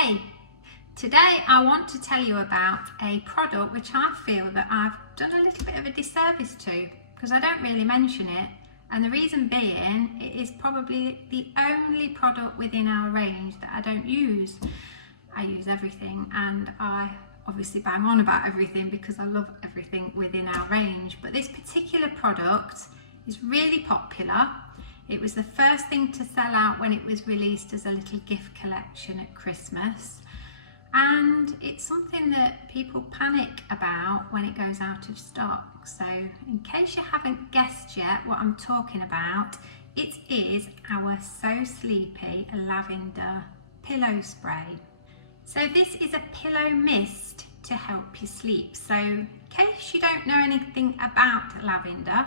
Hey, today I want to tell you about a product which I feel that I've done a little bit of a disservice to because I don't really mention it, and the reason being it is probably the only product within our range that I don't use. I use everything, and I obviously bang on about everything because I love everything within our range, but this particular product is really popular. It was the first thing to sell out when it was released as a little gift collection at Christmas. And it's something that people panic about when it goes out of stock. So in case you haven't guessed yet what I'm talking about, it is our So Sleepy lavender pillow spray. So this is a pillow mist to help you sleep. So in case you don't know anything about lavender,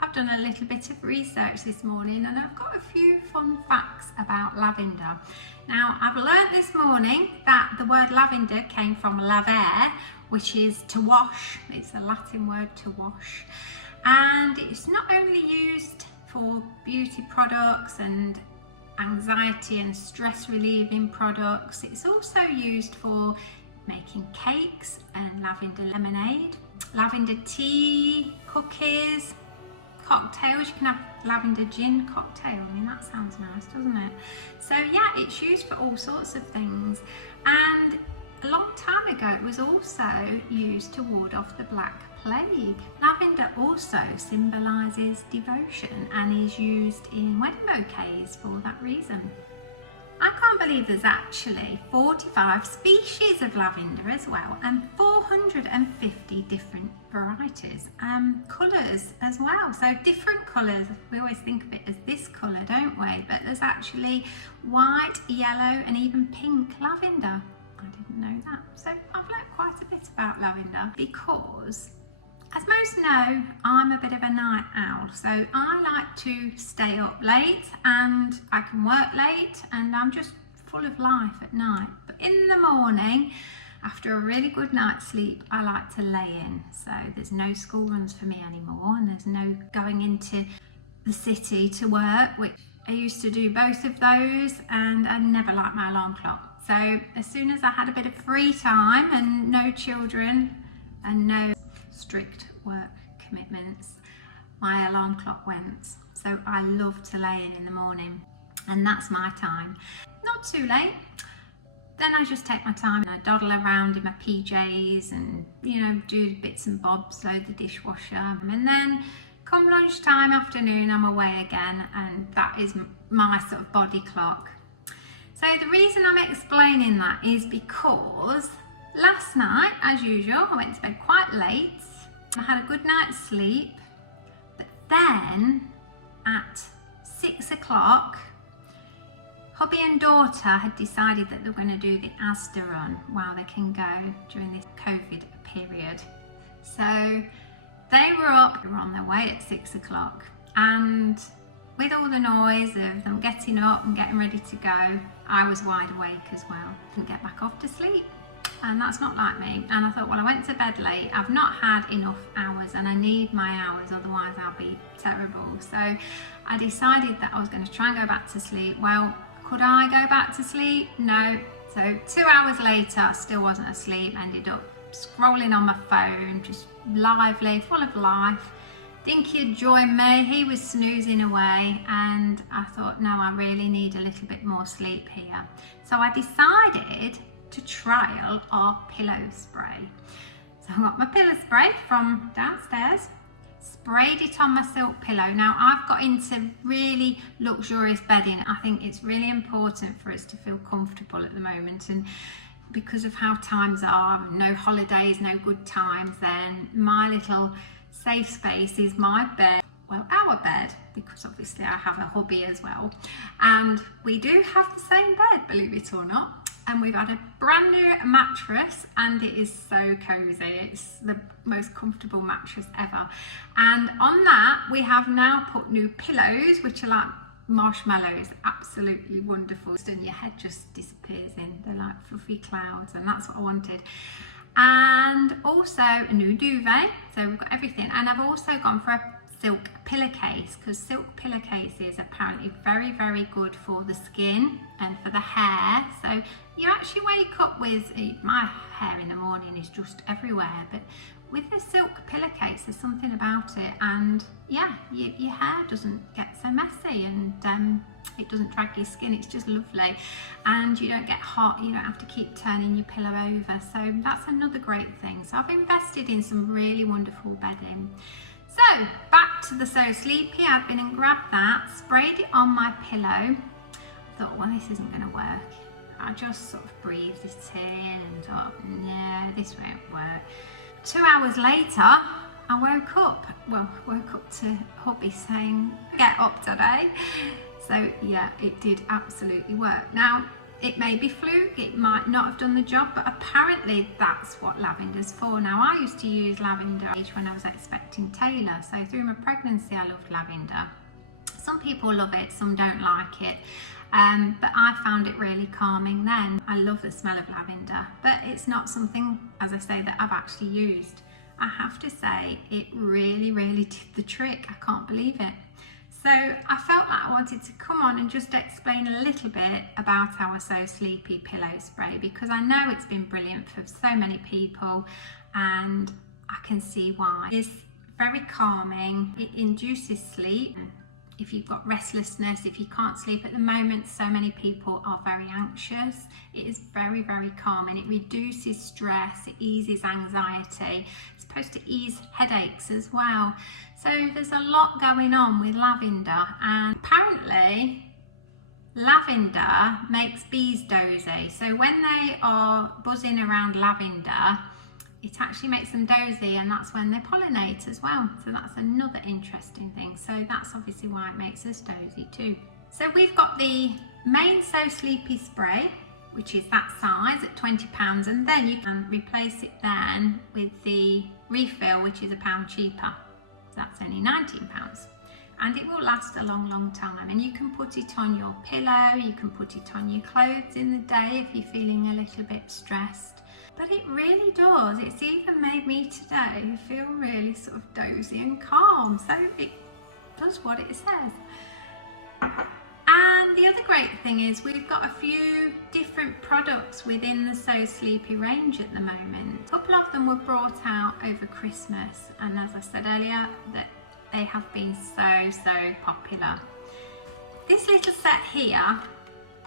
I've done a little bit of research this morning and I've got a few fun facts about lavender. Now, I've learnt this morning that the word lavender came from lavare, which is to wash. It's a Latin word, to wash. And it's not only used for beauty products and anxiety and stress relieving products, it's also used for making cakes and lavender lemonade, lavender tea, cookies, cocktails. You can have lavender gin cocktail. I mean, that sounds nice, doesn't it? So yeah, it's used for all sorts of things. And a long time ago it was also used to ward off the Black Plague. Lavender also symbolises devotion and is used in wedding bouquets for that reason. I can't believe there's actually 45 species of lavender as well, and 450 different varieties, colours as well. So different colours, we always think of it as this colour, don't we? But there's actually white, yellow and even pink lavender. I didn't know that. So I've learnt quite a bit about lavender because, as most know, I'm a bit of a night owl, so I like to stay up late and I can work late and I'm just full of life at night. But in the morning, after a really good night's sleep, I like to lay in. So there's no school runs for me anymore and there's no going into the city to work, which I used to do both of those, and I never liked my alarm clock. So as soon as I had a bit of free time and no children and no strict work commitments, my alarm clock went. So I love to lay in the morning, and that's my time. Not too late. Then I just take my time and I dawdle around in my PJs and, you know, do bits and bobs, load the dishwasher, and then come lunchtime, afternoon, I'm away again, and that is my sort of body clock. So the reason I'm explaining that is because last night, as usual, I went to bed quite late. I had a good night's sleep, but then at 6 o'clock, hubby and daughter had decided that they were going to do the Asda run while they can go during this COVID period. So they were on their way at 6 o'clock, and with all the noise of them getting up and getting ready to go, I was wide awake as well. Couldn't get back off to sleep. And that's not like me. And I thought, well, I went to bed late, I've not had enough hours and I need my hours, otherwise I'll be terrible. So I decided that I was going to try and go back to sleep. Well, could I go back to sleep? No. So 2 hours later, I still wasn't asleep, ended up scrolling on my phone, just lively, full of life. Dinky had joined me, he was snoozing away, and I thought, no, I really need a little bit more sleep here. So I decided to trial our pillow spray. So I got my pillow spray from downstairs, sprayed it on my silk pillow. Now I've got into really luxurious bedding. I think it's really important for us to feel comfortable at the moment, and because of how times are, no holidays, no good times, then my little safe space is my bed. Well, our bed, because obviously I have a hubby as well, and we do have the same bed, believe it or not. And we've had a brand new mattress and it is so cozy. It's the most comfortable mattress ever. And on that, we have now put new pillows, which are like marshmallows, absolutely wonderful. And your head just disappears in, they're like fluffy clouds, and that's what I wanted. And also a new duvet, so we've got everything. And I've also gone for a silk pillowcase, because silk pillowcases are apparently very, very good for the skin and for the hair. So you actually wake up with, my hair in the morning is just everywhere, but with the silk pillowcase there's something about it, and yeah, your hair doesn't get so messy, and it doesn't drag your skin. It's just lovely, and you don't get hot, you don't have to keep turning your pillow over. So that's another great thing. So I've invested in some really wonderful bedding. So back to the So Sleepy. I've been and grabbed that, sprayed it on my pillow. I thought, well, this isn't going to work. I just sort of breathed it in and thought, no, this won't work. 2 hours later, I woke up. Well, woke up to hubby saying, get up today. So yeah, it did absolutely work. Now, it may be fluke, it might not have done the job, but apparently that's what lavender's for. Now, I used to use lavender when I was expecting Taylor, so through my pregnancy I loved lavender. Some people love it, some don't like it, but I found it really calming then. I love the smell of lavender, but it's not something, as I say, that I've actually used. I have to say, it really, really did the trick. I can't believe it. So I felt like I wanted to come on and just explain a little bit about our So Sleepy pillow spray, because I know it's been brilliant for so many people, and I can see why. It's very calming, it induces sleep. If you've got restlessness, if you can't sleep at the moment, so many people are very anxious. It is very, very calming. It reduces stress, it eases anxiety. It's supposed to ease headaches as well. So there's a lot going on with lavender, and apparently lavender makes bees dozy. So when they are buzzing around lavender, it actually makes them dozy, and that's when they pollinate as well. So that's another interesting thing. So that's obviously why it makes us dozy too. So we've got the main So Sleepy spray, which is that size at £20, and then you can replace it then with the refill, which is £1 cheaper. So that's only £19. And it will last a long, long time. And you can put it on your pillow, you can put it on your clothes in the day if you're feeling a little bit stressed. But it really does. It's even made me today feel really sort of dozy and calm. So it does what it says. And the other great thing is we've got a few different products within the So Sleepy range at the moment. A couple of them were brought out over Christmas, and as I said earlier, that they have been so popular. This little set here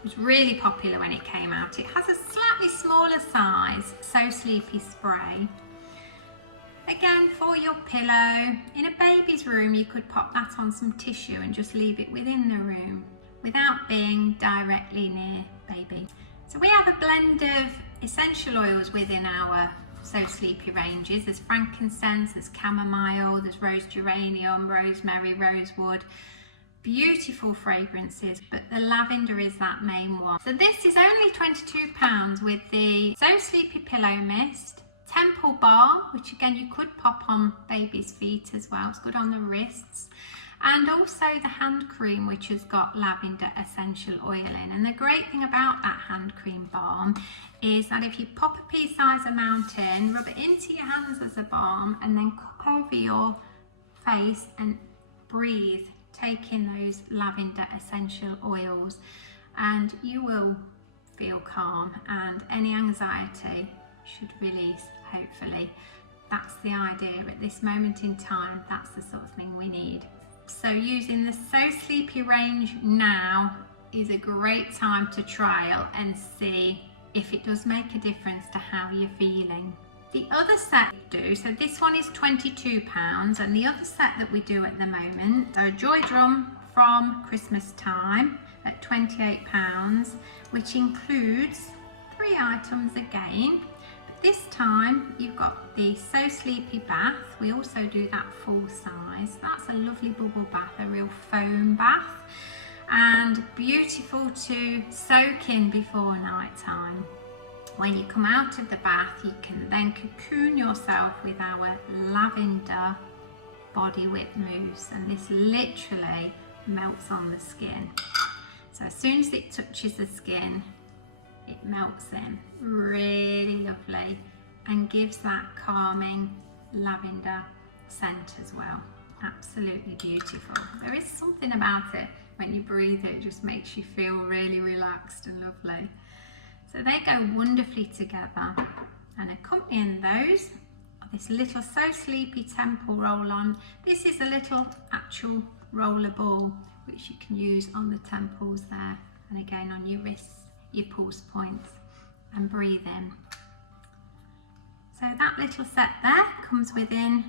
was really popular when it came out. It has a slightly smaller size So Sleepy spray. Again, for your pillow. In a baby's room, you could pop that on some tissue and just leave it within the room without being directly near baby. So we have a blend of essential oils within our So Sleepy ranges. There's frankincense, there's chamomile, there's rose geranium, rosemary, rosewood. Beautiful fragrances, but the lavender is that main one. So this is only £22 with the So Sleepy Pillow Mist, Temple Balm, which again you could pop on baby's feet as well. It's good on the wrists. And also the hand cream, which has got lavender essential oil in. And the great thing about that hand cream balm is that if you pop a pea-size amount in, rub it into your hands as a balm, and then cup over your face and breathe, take in those lavender essential oils, and you will feel calm, and any anxiety should release, hopefully. That's the idea at this moment in time. That's the sort of thing we need. So using the So Sleepy range now is a great time to trial and see if it does make a difference to how you're feeling. The other set we do, so this one is £22, and the other set that we do at the moment, so Joy Drum from Christmas time at £28, which includes 3 items again. This time you've got the So Sleepy bath. We also do that full size. That's a lovely bubble bath, a real foam bath, and beautiful to soak in before night time. When you come out of the bath, you can then cocoon yourself with our lavender body whip mousse, and this literally melts on the skin. So as soon as it touches the skin, it melts in. Really lovely, and gives that calming lavender scent as well. Absolutely beautiful. There is something about it when you breathe it just makes you feel really relaxed and lovely. So they go wonderfully together, and accompanying those are this little So Sleepy temple roll on. This is a little actual roller ball which you can use on the temples there, and again on your wrists, your pulse points, and breathe in. So that little set there comes within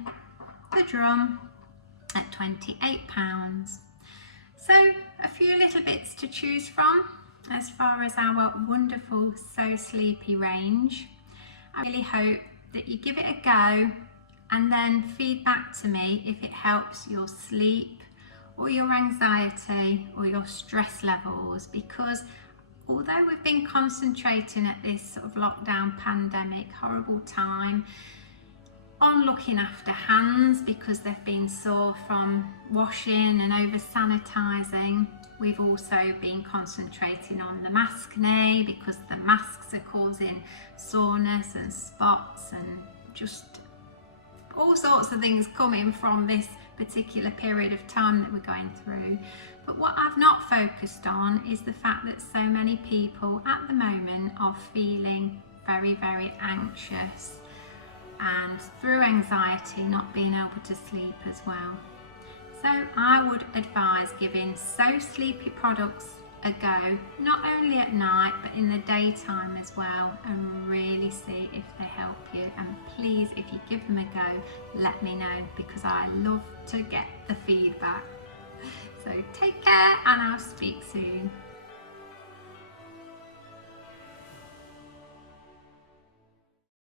the drum at £28. So a few little bits to choose from as far as our wonderful So Sleepy range. I really hope that you give it a go and then feed back to me if it helps your sleep or your anxiety or your stress levels, because although we've been concentrating at this sort of lockdown pandemic horrible time on looking after hands because they've been sore from washing and over sanitizing, we've also been concentrating on the maskne because the masks are causing soreness and spots and just all sorts of things coming from this particular period of time that we're going through. But what I've not focused on is the fact that so many people at the moment are feeling very, very anxious, and through anxiety not being able to sleep as well. So I would advise giving So Sleepy products a go, not only at night but in the daytime as well, and really see if they help you. And please, if you give them a go, let me know, because I love to get the feedback. So take care, and I'll speak soon.